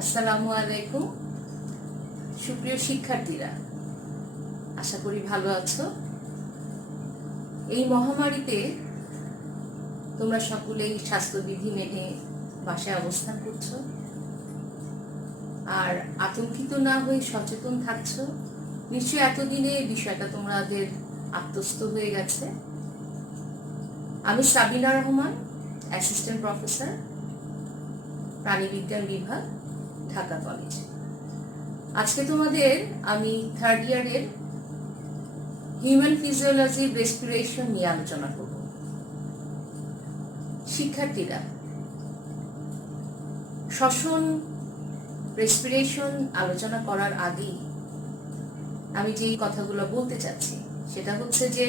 আসসালামু আলাইকুম। সুপ্রিয় শিক্ষার্থীরা, আশা করি ভালো আছো। এই মহামারীতে তোমরা সকলেই স্বাস্থ্যবিধি মেনে বাসায় অবস্থান করছো আর আতঙ্কিত না হয়ে সচেতন থাকছো। নিশ্চয়ই এতদিনে এই বিষয়টা তোমাদের আত্মস্থ হয়ে গেছে। আমি সাবিনা রহমান, অ্যাসিস্ট্যান্ট প্রফেসর, প্রাণীবিজ্ঞান বিভাগ, ঢাকা কলেজ। আজকে তোমাদের আমি থার্ড ইয়ারের হিউম্যান ফিজিওলজি রেসপিরেশন নিয়ে আলোচনা করব। শিক্ষার্থীরা, শ্বসন রেসপিরেশন আলোচনা করার আগেই আমি যে কথাগুলো বলতে চাচ্ছি সেটা হচ্ছে যে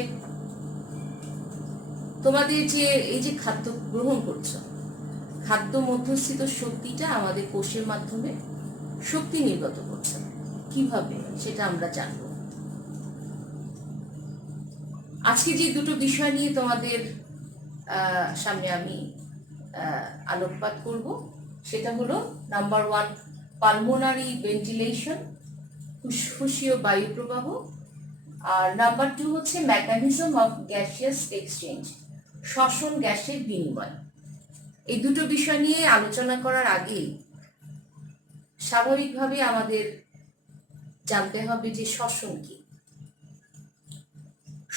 তোমাদের যে এই যে খাদ্য গ্রহণ করছো, খাদ্য মধ্যস্থিত শক্তিটা আমাদের কোষের মাধ্যমে শক্তি নির্গত করছে। কিভাবে সেটা আমরা জানব। আজকে যে দুটো বিষয় নিয়ে তোমাদের সামনে আমি আলোকপাত করব সেটা হলো নাম্বার 1, পালমোনারি ভেন্টিলেশন, ফুসফুসীয় বায়ু প্রবাহ, আর নাম্বার 2 হচ্ছে মেকানিজম অফ গ্যাসিয়াস এক্সচেঞ্জ, শ্বসন গ্যাসের বিনিময়। এই দুটো বিষয় নিয়ে আলোচনা করার আগে স্বাভাবিকভাবে আমাদের জানতে হবে যে শ্বসন কি।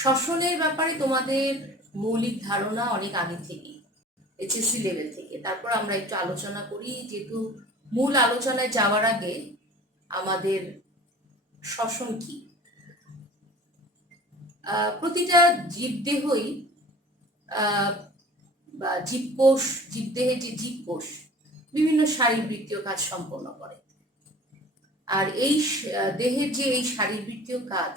শ্বসনের ব্যাপারে তোমাদের মৌলিক ধারণা অনেক আগে থেকে, এইচএসসি লেভেল থেকে। তারপর আমরা একটু আলোচনা করি, যেহেতু মূল আলোচনায় যাওয়ার আগে আমাদের শ্বসন কি। প্রতিটা জীবদেহই বা জীবকোষ, জীবদেহে যে জীবকোষ বিভিন্ন শারীরবৃত্তীয় কাজ সম্পন্ন করে। আর এই দেহের যে এই শারীরবৃত্তীয় কাজ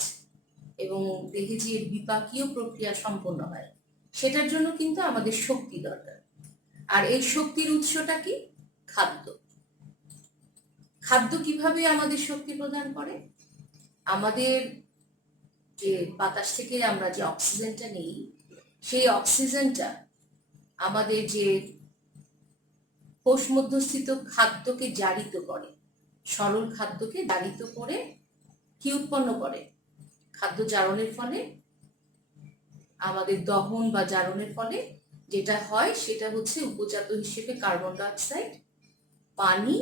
এবং দেহে যে বিপাকীয় প্রক্রিয়া সম্পন্ন হয় সেটার জন্য কিন্তু আমাদের শক্তি দরকার। আর এই শক্তির উৎসটা কি? খাদ্য। খাদ্য কিভাবে আমাদের শক্তি প্রদান করে? আমাদের যে বাতাস থেকে আমরা যে অক্সিজেনটা নিই, সেই অক্সিজেনটা আমাদের যে কোষ মধ্যস্থিত খাদ্যকে জারিত করে, সরল খাদ্যকে জারিত করে কি উৎপন্ন করে? খাদ্য জারণের ফলে, আমাদের দহন বা জারণের ফলে যেটা হয় সেটা হচ্ছে উপজাত হিসেবে কার্বন ডাই অক্সাইড, পানি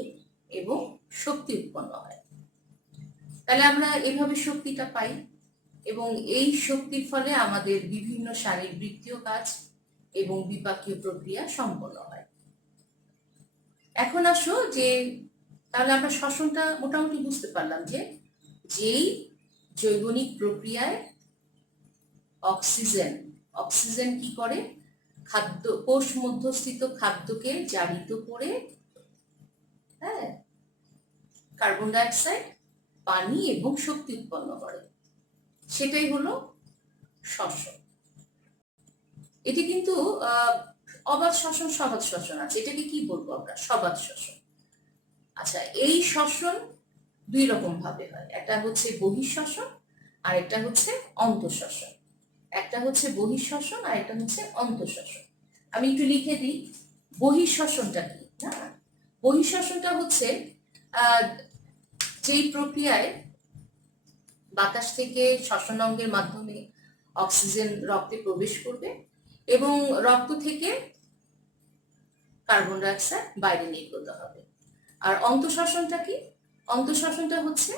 এবং শক্তি উৎপন্ন হয়। তাহলে আমরা এভাবে শক্তিটা পাই এবং এই শক্তির ফলে আমাদের বিভিন্ন শারীরবৃত্তীয় কাজ এবং বিপাকীয় প্রক্রিয়া সম্পন্ন হয়। এখন আসো যে তাহলে আমরা শ্বসনটা মোটামুটি বুঝতে পারলাম যে যেই জৈবনিক প্রক্রিয়ায় অক্সিজেন কি করে? খাদ্য, কোষ মধ্যস্থিত খাদ্যকে জারিত করে কার্বন ডাই অক্সাইড, পানি এবং শক্তি উৎপন্ন করে, সেটাই হলো শ্বসন। এটি কিন্তু অবাধ শ্বসন, সবাধ শ্বসন আছে। এটাকে কি বলবো আমরা? সবাধ শ্বসন। আচ্ছা, এই শ্বসন দুই রকম ভাবে হয়। একটা হচ্ছে বহিঃশ্বসন আর একটা হচ্ছে অন্তঃশ্বসন। একটা হচ্ছে বহিঃশ্বসন আর একটা হচ্ছে অন্তঃশ্বসন। আমি একটু লিখে দিই বহিঃশ্বসনটা কি। বহিঃশ্বসনটা হচ্ছে যেই প্রক্রিয়ায় বাতাস থেকে শ্বসন অঙ্গের মাধ্যমে অক্সিজেন রক্তে প্রবেশ করবে এবং রক্ত থেকে কার্বন ডাই অক্সাইড বাইরে নির্গত হবে। আর অন্তঃশ্বসনটা কি? অন্তঃশ্বসনটা হচ্ছে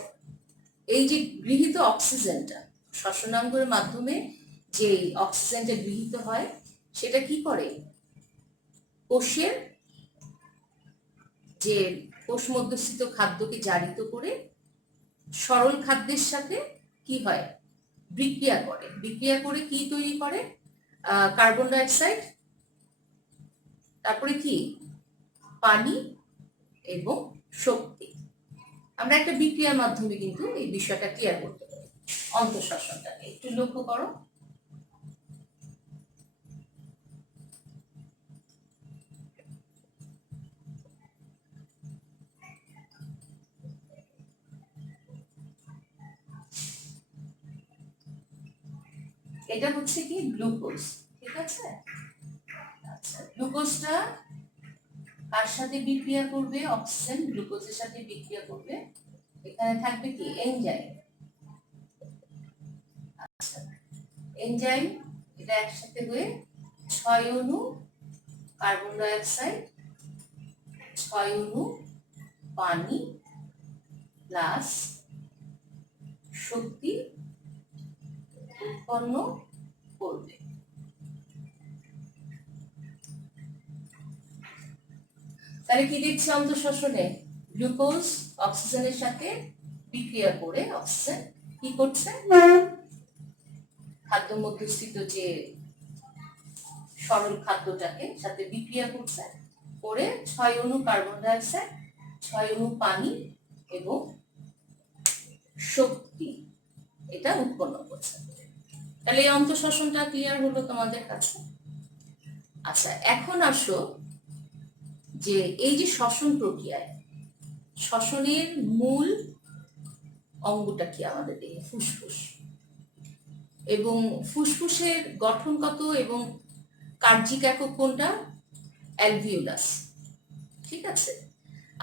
এই যে গৃহীত অক্সিজেনটা, শ্বসনাঙ্গের মাধ্যমে যে অক্সিজেনটা গৃহীত হয় সেটা কি করে? কোষের যে কোষ মধ্যস্থিত খাদ্যকে জারিত করে সরল খাদ্যের সাথে কি হয়? বিক্রিয়া করে। বিক্রিয়া করে কি তৈরি করে? কার্বন ডাই অক্সাইড, তারপরে কি? পানি এবং শক্তি। আমরা একটা বিক্রিয়ার মাধ্যমে কিন্তু এই বিষয়টা ক্লিয়ার করতে পারি। অন্তঃশ্বসনটাকে একটু লক্ষ্য করো। এটা হচ্ছে কি? গ্লুকোজ। ঠিক আছে? আচ্ছা, গ্লুকোজটা কার সাথে বিক্রিয়া করবে? অক্সিজেন গ্লুকোজের সাথে বিক্রিয়া করবে। এখানে থাকবে কি? এনজাইম। আচ্ছা, এনজাইম এটা একসাথে হয়ে 6 অণু কার্বন ডাই অক্সাইড, 6 অণু পানি প্লাস শক্তি উৎপন্ন করবে। তাহলে কি দেখছি অন্তঃশ্বসনে? গ্লুকোজ অক্সিজেনের সাথে বিক্রিয়া করে অক্সিজেন কি করছে? খাদ্য মধ্যস্থিত যে সরল খাদ্যটাকে সাথে বিক্রিয়া করছে, করে 6 অণু কার্বন ডাই অক্সাইড, 6 অণু পানি এবং শক্তি এটা উৎপন্ন করছে। তাহলে এই অন্তঃশ্বসনটা ক্লিয়ার হলো তোমাদের কাছে? আচ্ছা, এখন আসো যে এই যে শ্বসন প্রক্রিয়ায়, শ্বসনের মূল অঙ্গটা কি আমাদের দেহে? ফুসফুস। এবং ফুসফুসের গঠনগত এবং কার্যিক একক কোনটা? অ্যালভিওলাস। ঠিক আছে।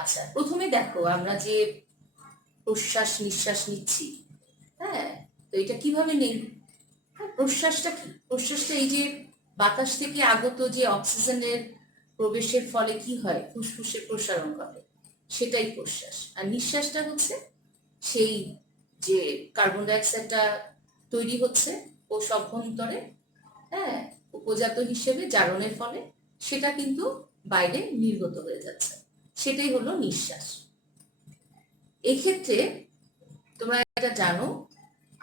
আচ্ছা, প্রথমে দেখো আমরা যে প্রশ্বাস নিঃশ্বাস নিচ্ছি, হ্যাঁ, তো এটা কিভাবে নেই? প্রশ্বাসটা কি? প্রশ্বাসটা এই যে বাতাস থেকে আগত যে অক্সিজেনের প্রবেশের ফলে কি হয়? ফুসফুসে প্রসারণ ঘটে, সেটাই প্রশ্বাস। আর নিঃশ্বাসটা হচ্ছে সেই যে কার্বন ডাই অক্সাইডটা তৈরি হচ্ছে কোষ অভ্যন্তরে, হ্যাঁ, উপজাত হিসেবে জারণের ফলে সেটা কিন্তু বাইরে নির্গত হয়ে যাচ্ছে, সেটাই হলো নিঃশ্বাস। এক্ষেত্রে তোমরা এটা জানো,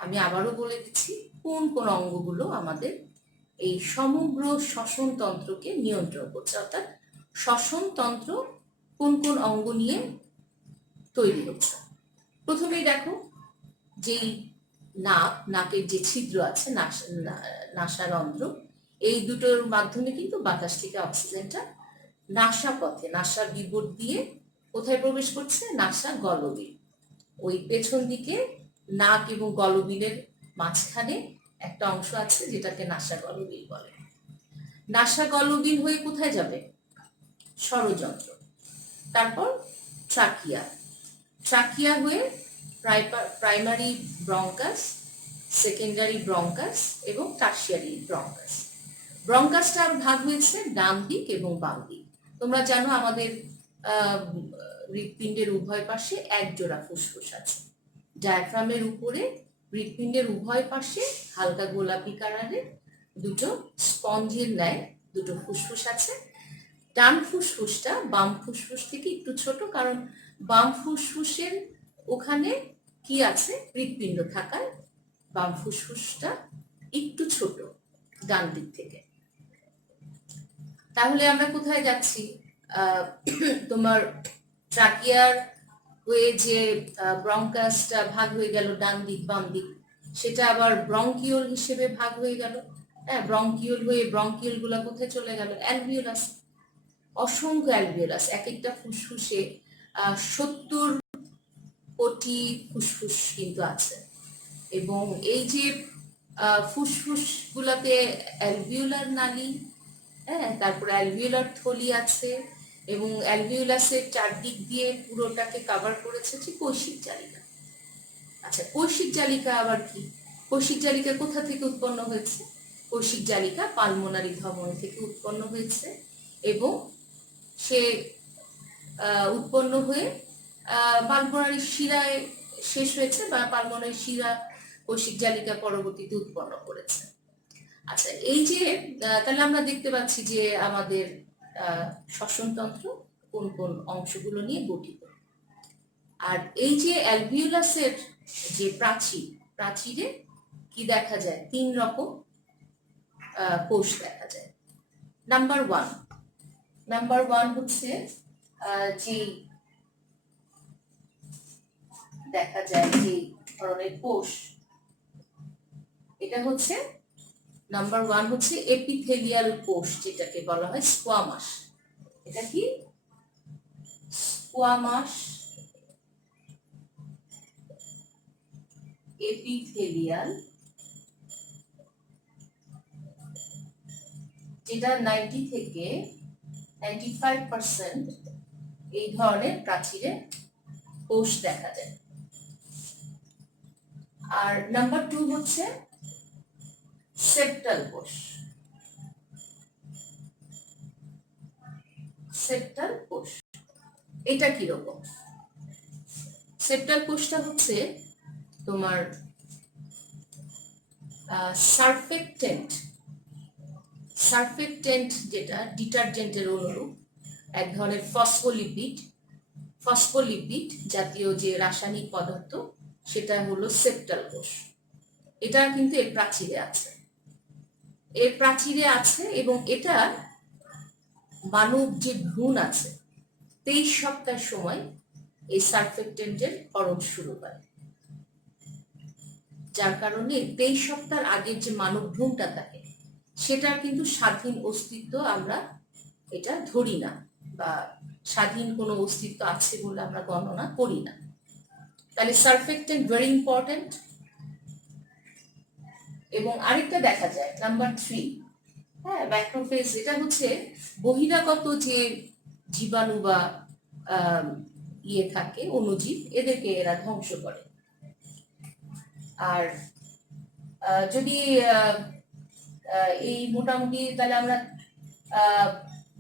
আমি আবারও বলে দিচ্ছি, কোন কোন অঙ্গগুলো আমাদের এই সমগ্র শ্বসন তন্ত্রকে নিয়ন্ত্রণ করছে, অর্থাৎ শ্বসন তন্ত্র কোন কোন অঙ্গ নিয়ে তৈরি হচ্ছে। প্রথমেই দেখো, যেই নাকের যে ছিদ্র আছে, নাসারন্ধ্র, এই দুটোর মাধ্যমে কিন্তু বাতাস থেকে অক্সিজেনটা নাসা পথে, নাসার বিবর দিয়ে কোথায় প্রবেশ করছে? নাসা গলবিল। ওই পেছন দিকে নাক এবং গলবিলের মাঝখানে একটা অংশ আছে যেটাকে নাসা গলবিল বলে। নাসা গলবিল হয়ে কোথায় যাবে? স্বরযন্ত্র। তারপর ট্রাকিয়া, ট্রাকিয়া হয়ে প্রাইমারি ব্রঙ্কাস, সেকেন্ডারি ব্রঙ্কাস এবং টার্সিয়ারি ব্রঙ্কাস। ব্রঙ্কাসটা ভাগ হয়েছে ডান দিক এবং বাম দিক। তোমরা জানো আমাদের হৃৎপিণ্ডের উভয় পাশে এক জোড়া ফুসফুস আছে। ডায়াফ্রামের উপরে হৃৎপিণ্ডের উভয় পাশে হালকা গোলাপি কালারের দুটো স্পঞ্জের ন্যায় দুটো ফুসফুস আছে। ডান ফুসফুসটা বাম ফুসফুস থেকে একটু ছোট, কারণ বাম ফুসফুসের ওখানে কি আছে? হৃৎপিণ্ড থাকায় বাম ফুসফুসটা একটু ছোট ডান দিক থেকে। তাহলে আমরা কোথায় যাচ্ছি? তোমার ট্রাকিয়ার হয়ে যে ব্রঙ্কাসটা ভাগ হয়ে গেল ডান দিক বাম দিক, সেটা আবার ব্রঙ্কিওল হিসেবে ভাগ হয়ে গেল। হ্যাঁ, ব্রঙ্কিওল হয়ে ব্রঙ্কিওল গুলা কোথায় চলে গেল? অ্যালভিওলাস। অসংখ্য অ্যালভিওলাস, এক একটা ফুসফুসে 70 কোটি ফুসফুস কিন্তু আছে। এবং এই যে ফুসফুস গুলাতে অ্যালভিওলার নালী, হ্যাঁ, তারপরে অ্যালভিওলার থলি আছে, এবং অ্যালভিওলাসের চারদিক দিয়ে পুরোটাকে কভার করেছে যে কৈশিক জালিকা। আচ্ছা, কৈশিক জালিকা আবার কি? কৈশিক জালিকা কোথা থেকে উৎপন্ন হয়েছে? কৈশিক জালিকা পালমোনারি ধমনী থেকে উৎপন্ন হয়েছে, এবং সে উৎপন্ন হয়ে পালমোনারি শিরায় শেষ হয়েছে, বা পালমোনারি শিরা কৈশিক জালিকা পরবর্তীতে উৎপন্ন করেছে। আচ্ছা, এই যে তাহলে আমরা দেখতে পাচ্ছি যে আমাদের শ্বসনতন্ত্র কোন কোন অংশগুলো নিয়ে গঠিত। আর এই যে অ্যালভিওলাসের যে প্রাচীরে কি দেখা যায়? 3 রকম কোষ দেখা যায়। নাম্বার ওয়ান হচ্ছে যে দেখা যায় যে ধরনের কোষ, এটা হচ্ছে নাম্বার ওয়ান হচ্ছে এপিথেলিয়াল কোষ, যেটাকে বলা হয় স্কোয়ামাস। এটা কি? স্কোয়ামাস এপিথেলিয়াল, যেটা 90 থেকে 95% এই ধরনের প্রাচীরে কোষ দেখা যায়। আর নাম্বার 2 হচ্ছে সেপ্টাল কোষ। সেপ্টাল কোষ এটা কি রকম? সেপ্টাল কোষটা হচ্ছে তোমার সারফেক্টেন্ট যেটা ডিটারজেন্টের অনুরূপ এক ধরনের ফসফোলিপিড জাতীয় যে রাসায়নিক পদার্থ, সেটা হলো সেপ্টাল কোষ। এটা কিন্তু এর প্রাচীরে আছে এবং এটা মানব যে ভ্রূণ আছে 23 সপ্তাহ সময় এই সারফেক্টেন্টের ক্ষরণ শুরু হয়, যার কারণে 23 সপ্তাহের আগের যে মানব ভ্রূণটা থাকে সেটার কিন্তু স্বাধীন অস্তিত্ব আমরা এটা ধরি না, বা স্বাধীন কোনো অস্তিত্ব আছে বলে আমরা গণনা করি না। তাহলে সারফেক্টেন্ট ভেরি ইম্পর্টেন্ট। এবং আরেকটা দেখা যায় নাম্বার 3, হ্যাঁ, ম্যাক্রোফেজ। এটা হচ্ছে বহিরাগত যে জীবাণু বা থাকে অণুজীব, এদেরকে এরা ধ্বংস করে। আর যদি এই মোটামুটি তাহলে আমরা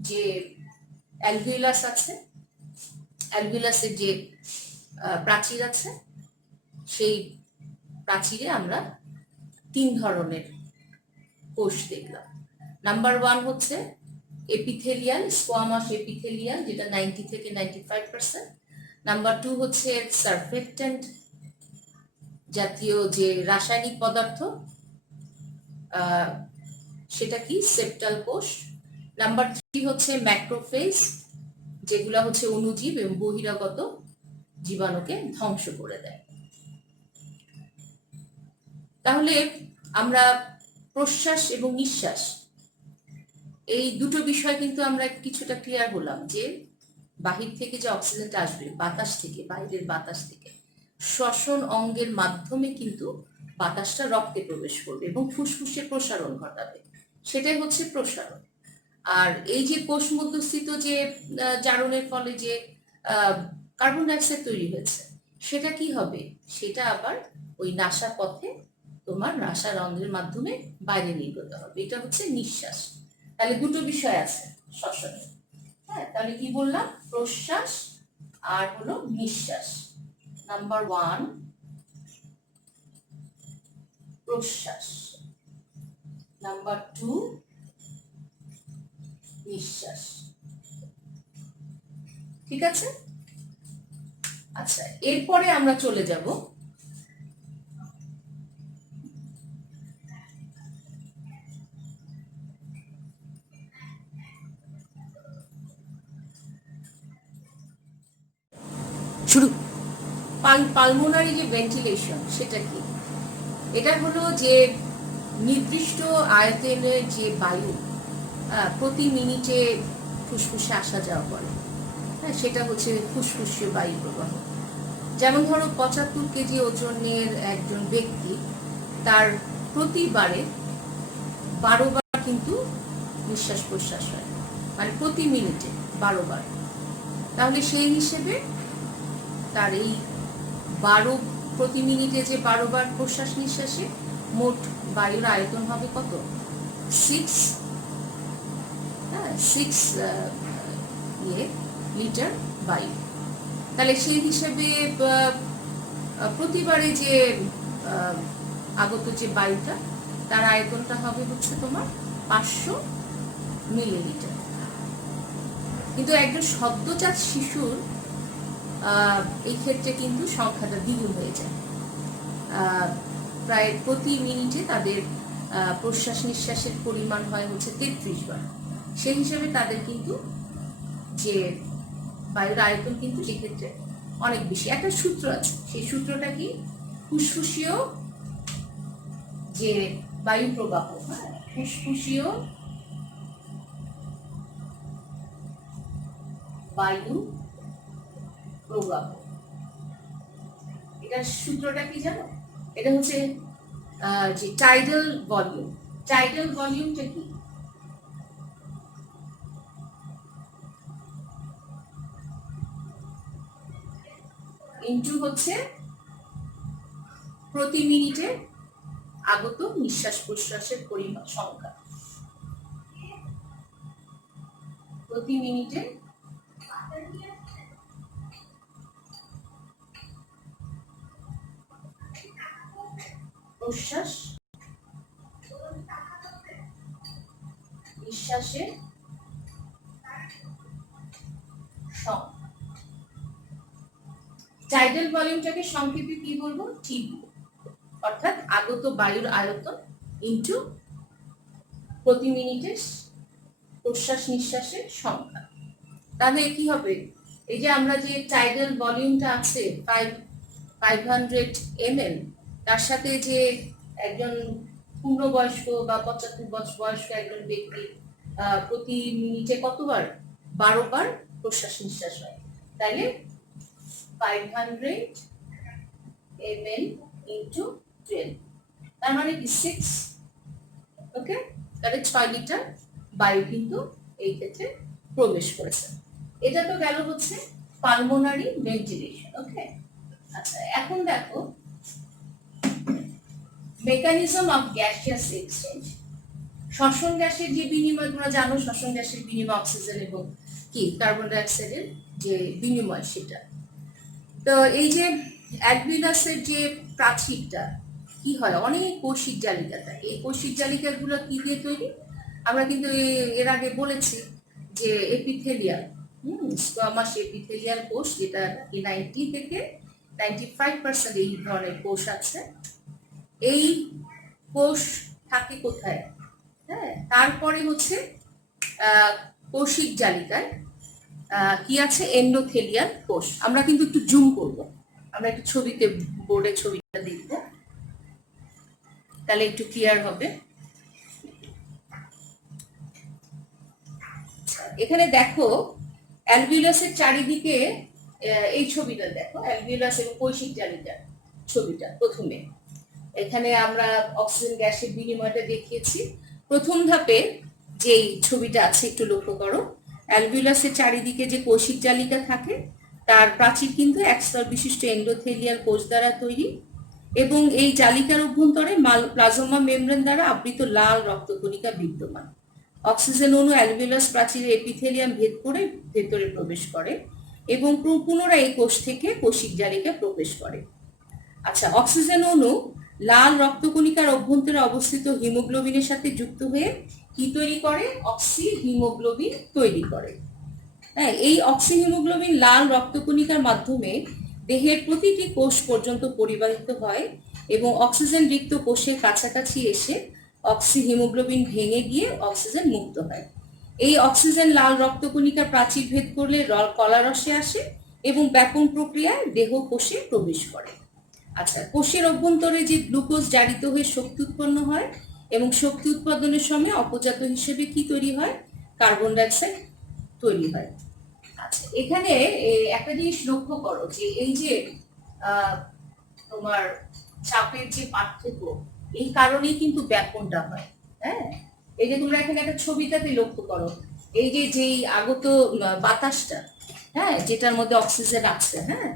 যে অ্যালভিউলাস আছে, অ্যালভিউলাসের যে প্রাচীর আছে, সেই প্রাচীরে আমরা 3 ধরনের কোষ দেখলাম। নাম্বার 1 হচ্ছে এপিথেলিয়াল, স্কোয়ামাস এপিথেলিয়াল, যেটা 90 থেকে 95%। নাম্বার 2 হচ্ছে সারফেক্টেন্ট জাতীয় যে রাসায়নিক পদার্থ, সেটা কি সেপ্টাল কোষ। নাম্বার 3 হচ্ছে ম্যাক্রোফেজ, যেগুলা হচ্ছে অণুজীব এবং বহিরাগত জীবাণুকে ধ্বংস করে দেয়। তাহলে আমরা প্রশ্বাস এবং নিঃশ্বাস এই দুটো বিষয় কিন্তু আমরা কিছুটা ক্লিয়ার হলাম, যে বাহির থেকে যে অক্সিজেনটা আসবে বাতাস থেকে, বাইরের বাতাস থেকে, শ্বসন অঙ্গের মাধ্যমে কিন্তু বাতাসটা রক্তে প্রবেশ করবে এবং ফুসফুসে প্রসারণ ঘটাবে, সেটাই হচ্ছে প্রসারণ। আর এই যে কোষ মধ্যস্থিত যে জারণের ফলে যে কার্বন ডাইঅক্সাইড তৈরি হয়েছে, সেটা কি হবে? সেটা আবার ওই নাসা পথে তোমার নাসারন্ধ্রের মাধ্যমে বাইরে নির্গত হবে। এটা হচ্ছে নিঃশ্বাস। তাহলে দুটো বিষয় আছে শ্বসনে, হ্যাঁ। তাহলে কি বললাম? প্রশ্বাস আর হলো নিঃশ্বাস। নাম্বার 1 প্রশ্বাস, নাম্বার 2 নিঃশ্বাস। ঠিক আছে? আচ্ছা, এরপরে আমরা চলে যাব শুরু পালমোনারি যে ভেন্টিলেশন, সেটা কি? এটা হলো যে নির্দিষ্ট আয়তনের যে বায়ু প্রতি মিনিটে ফুসফুসে আসা যাওয়া করে, হ্যাঁ, সেটা হচ্ছে ফুসফুসীয় বায়ু প্রবাহ। যেমন ধরো 75 কেজি ওজনের একজন ব্যক্তি, তার প্রতিবারে 12 বার কিন্তু নিঃশ্বাস প্রশ্বাস হয়, মানে প্রতি মিনিটে 12 বার। তাহলে সেই হিসেবে তার এই 12 প্রতি মিনিটে যে 12 বার প্রশ্বাস নিঃশ্বাসে মোট বায়ুর আয়তন হবে কত? 6 লিটার বায়ু। তাহলে সেই হিসেবে প্রতিবারে যে আগত যে বায়ুটা, তার আয়তনটা হবে হচ্ছে তোমার 500 মিলিলিটার। কিন্তু একজন সদ্যজাত শিশুর এই ক্ষেত্রে কিন্তু সংখ্যাটা দ্বিগুণ হয়ে যায়। প্রায় প্রতি মিনিটে তাদের প্রশ্বাস নিঃশ্বাসের পরিমাণ হয় হচ্ছে 33 বার। সেই হিসাবে তাদের কিন্তু যে বায়ুর আয়তন কিন্তু সেক্ষেত্রে অনেক বেশি। একটা সূত্র আছে, সেই সূত্রটা কি? ফুসফুসীয় যে বায়ু প্রবাহ, ফুসফুসীয় বায়ু প্রবাহ, এটার সূত্রটা কি জানো? এটা হচ্ছে যে টাইডাল ভলিউম। টাইডাল ভলিউমটা কি? ইন্টু হচ্ছে প্রতি মিনিটে আগত নিঃশ্বাস প্রশ্বাসের পরিমাণ সংখ্যা, প্রতি মিনিটে প্রশ্বাস নিঃশ্বাসের সংখ্যা। টাইডাল ভলিউমটাকে সংক্ষেপে কি বলবো? টিবি, অর্থাৎ আগত বায়ুর আয়তন ইন্টু প্রতি মিনিটে প্রশ্বাস নিঃশ্বাসের সংখ্যা। তাহলে কি হবে? এই যে আমরা যে টাইডাল ভলিউমটা আছে 500 ml, তার সাথে যে একজন পূর্ণবয়স্ক বা 75 বছর বয়স্ক একজন ব্যক্তি প্রতি মিনিটে কতবার? 12 বার প্রশ্বাস নিঃশ্বাস হয়। তাহলে 500 ml ইন্টু 12, তার মানে কি 6, ওকে? তাহলে 6 লিটার বায়ু কিন্তু এই ক্ষেত্রে প্রবেশ করেছে। এটা তো গেল হচ্ছে পালমোনারি ভেন্টিলেশন, ওকে? আচ্ছা, এখন দেখো মেকানিজম অফ গ্যাসিয়াস এক্সচেঞ্জ। শ্বসন গ্যাসের যে বিনিময়, তোমরা জানো শ্বসন গ্যাসের বিনিময় অক্সিজেন এবং কি কার্বন ডাই অক্সাইডের যে বিনিময়, সেটা। তো এই যে অ্যালভিউলাসের যে প্রাচীরটা কি হয়, অনেক কোষিক জালিকা থাকে। এই কোষিক জালিকাগুলো কি দিয়ে তৈরি? আমরা কিন্তু এর আগে বলেছি যে এপিথেলিয়াল, স্কোয়ামাস এপিথেলিয়াল কোষ, যেটা 90 থেকে 95% এই ধরনের কোষ আছে। এই কোষ থাকে কোথায়? হ্যাঁ, তারপরে হচ্ছে কোষিক জালিকায় কি আছে? এন্ডোথেলিয়াল কোষ। আমরা কিন্তু একটু জুম করব, আমরা একটু ছবিতে, বোর্ডে ছবিটা দেখব, তাহলে একটু ক্লিয়ার হবে। এখানে দেখো অ্যালভিউলাসের চারিদিকে, এই ছবিটা দেখো, অ্যালভিউলাস এবং কোষিক জালিকার ছবিটা। প্রথমে এখানে আমরা অক্সিজেন গ্যাসের বিনিময়টা দেখিয়েছি। প্রথম ধাপে যেই ছবিটা আছে একটু লক্ষ্য করো, অ্যালভিউলাসের চারিদিকে যে কোষিক জালিকা থাকে তার প্রাচীর কিন্তু একস্তর বিশিষ্ট এন্ডোথেলিয়াল কোষ দ্বারা তৈরি, এবং এই জালিকার অভ্যন্তরে প্লাজমা মেমব্রেন দ্বারা আবৃত লাল রক্তকণিকা বিদ্যমান। অক্সিজেন অণু অ্যালভিউলাস প্রাচীরের এপিথেলিয়াম ভেদ করে ভেতরে প্রবেশ করে এবং পুনরায় এই কোষ থেকে কোষিক জালিকা প্রবেশ করে। আচ্ছা, অক্সিজেন অণু লাল রক্তকণিকার অভ্যন্তরে অবস্থিত হিমোগ্লোবিনের সাথে যুক্ত হয়ে কি তৈরি করে? অক্সি হিমোগ্লোবিন তৈরি করে। হ্যাঁ, এই অক্সি হিমোগ্লোবিন লাল রক্তকণিকার মাধ্যমে দেহের প্রতিটি কোষ পর্যন্ত পরিবাহিত হয় এবং অক্সিজেন রিক্ত কোষের কাছাকাছি এসে অক্সি হিমোগ্লোবিন ভেঙে গিয়ে অক্সিজেন মুক্ত হয়। এই অক্সিজেন লাল রক্তকণিকা প্রাচীর ভেদ করলে কলারসে আসে এবং ব্যাপন প্রক্রিয়ায় দেহ কোষে প্রবেশ করে। আচ্ছা, কোষের অভ্যন্তরে যে গ্লুকোজ জারিত হয়ে শক্তি উৎপন্ন হয় এবং শক্তি উৎপাদনের সময় অপজাত হিসেবে কি তৈরি হয়? কার্বন ডাই অক্সাইড তৈরি হয়। আচ্ছা, এখানে একটা জিনিস লক্ষ্য করো যে এই যে তোমার চাপের যে পার্থক্য, এই কারণেই কিন্তু ব্যাপনটা হয়। হ্যাঁ, এই যে তোমরা এখানে একটা ছবিটাতে লক্ষ্য করো, এই যে যেই আগত বাতাসটা, হ্যাঁ, যেটার মধ্যে অক্সিজেন আছে, হ্যাঁ,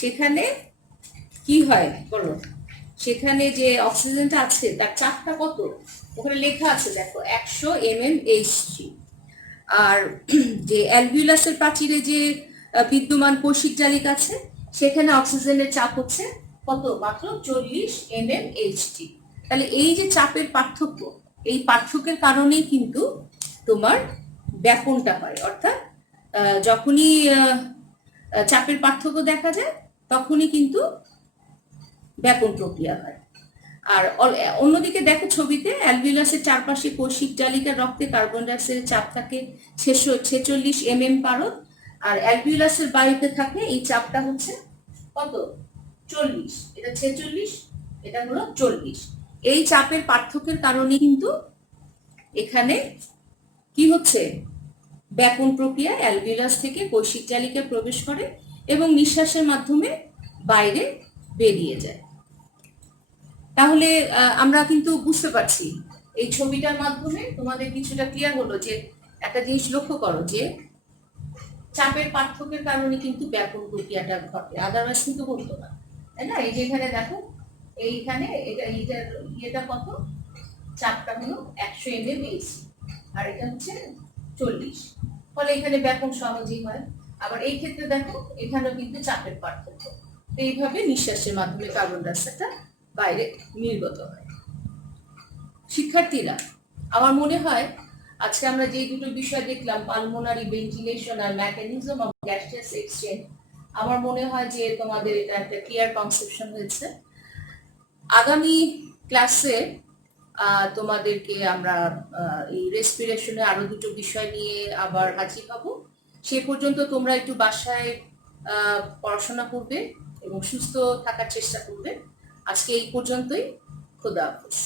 সেখানে কি হয় বলো? সেখানে যে অক্সিজেনটা আছে তার চাপটা কত? ওখানে লেখা আছে, দেখো, 100 mmHg। আর যে অ্যালভিউলাসের প্রাচীরে যে বিদ্যমান কোষিক জালিকা আছে, সেখানে অক্সিজেনের চাপ হচ্ছে কত? মাত্র 40 mmHg। তাহলে এই যে চাপের পার্থক্য, এই পার্থক্যের কারণেই কিন্তু তোমার ব্যাপনটা হয়। অর্থাৎ যখনই চাপের পার্থক্য দেখা যায় তখনই কিন্তু ব্যাপন প্রক্রিয়া হয়। আর অন্যদিকে দেখো ছবিতে, অ্যালভিউলাসের চারপাশে কোষিক জালিকার রক্তে কার্বন ডাই অক্সাইডের চাপ থাকে 46 mm পারদ, আর অ্যালভিউলাসের বায়ুতে থাকে এই চাপটা হচ্ছে কত? 40। এটা 46, এটা হলো 40। এই চাপের পার্থক্যের কারণে কিন্তু এখানে কি হচ্ছে? ব্যাপন প্রক্রিয়া অ্যালভিউলাস থেকে কোষিক জালিকায় প্রবেশ করে এবং নিঃশ্বাসের মাধ্যমে বাইরে বেরিয়ে যায়। তাহলে আমরা কিন্তু বুঝতে পারছি এই ছবিটার মাধ্যমে তোমাদের কিছুটা ক্লিয়ার হলো যে একটা জিনিস লক্ষ্য করো যে চাপের পার্থক্যের কারণে কিন্তু ব্যাপন প্রক্রিয়াটা ঘটে, আদারওয়াইজ কিন্তু ঘটতো না, তাই না? এই যে এখানে দেখো, এইখানে এইটার ইয়েটা কত, চাপটা হলো 100 mA/AC, আর এটা হচ্ছে 40, ফলে এখানে ব্যাপন সহজেই হয়। আবার এই ক্ষেত্রে দেখো, এখানেও কিন্তু চাপের পার্থক্য, এইভাবে নিঃশ্বাসের মাধ্যমে কার্বন ডাইঅক্সাইডটা বাইরে নির্গত হয়। শিক্ষার্থীরা, আমার মনে হয় আজকে আমরা যে দুটো বিষয় দেখলাম, পালমোনারি ভেন্টিলেশন আর মেকানিজম অফ গ্যাসিয়াস এক্সচেঞ্জ, আমার মনে হয় যে তোমাদের এটা একটা ক্লিয়ার কনসেপশন হয়েছে। আগামী ক্লাসে তোমাদেরকে আমরা এই রেসপিরেশনে আরো দুটো বিষয় নিয়ে আবার হাজির হব। সে পর্যন্ত তোমরা একটু বাসায় পড়াশোনা করবে এবং সুস্থ থাকার চেষ্টা করবে। আজকে এই পর্যন্তই। খোদা হাফেজ।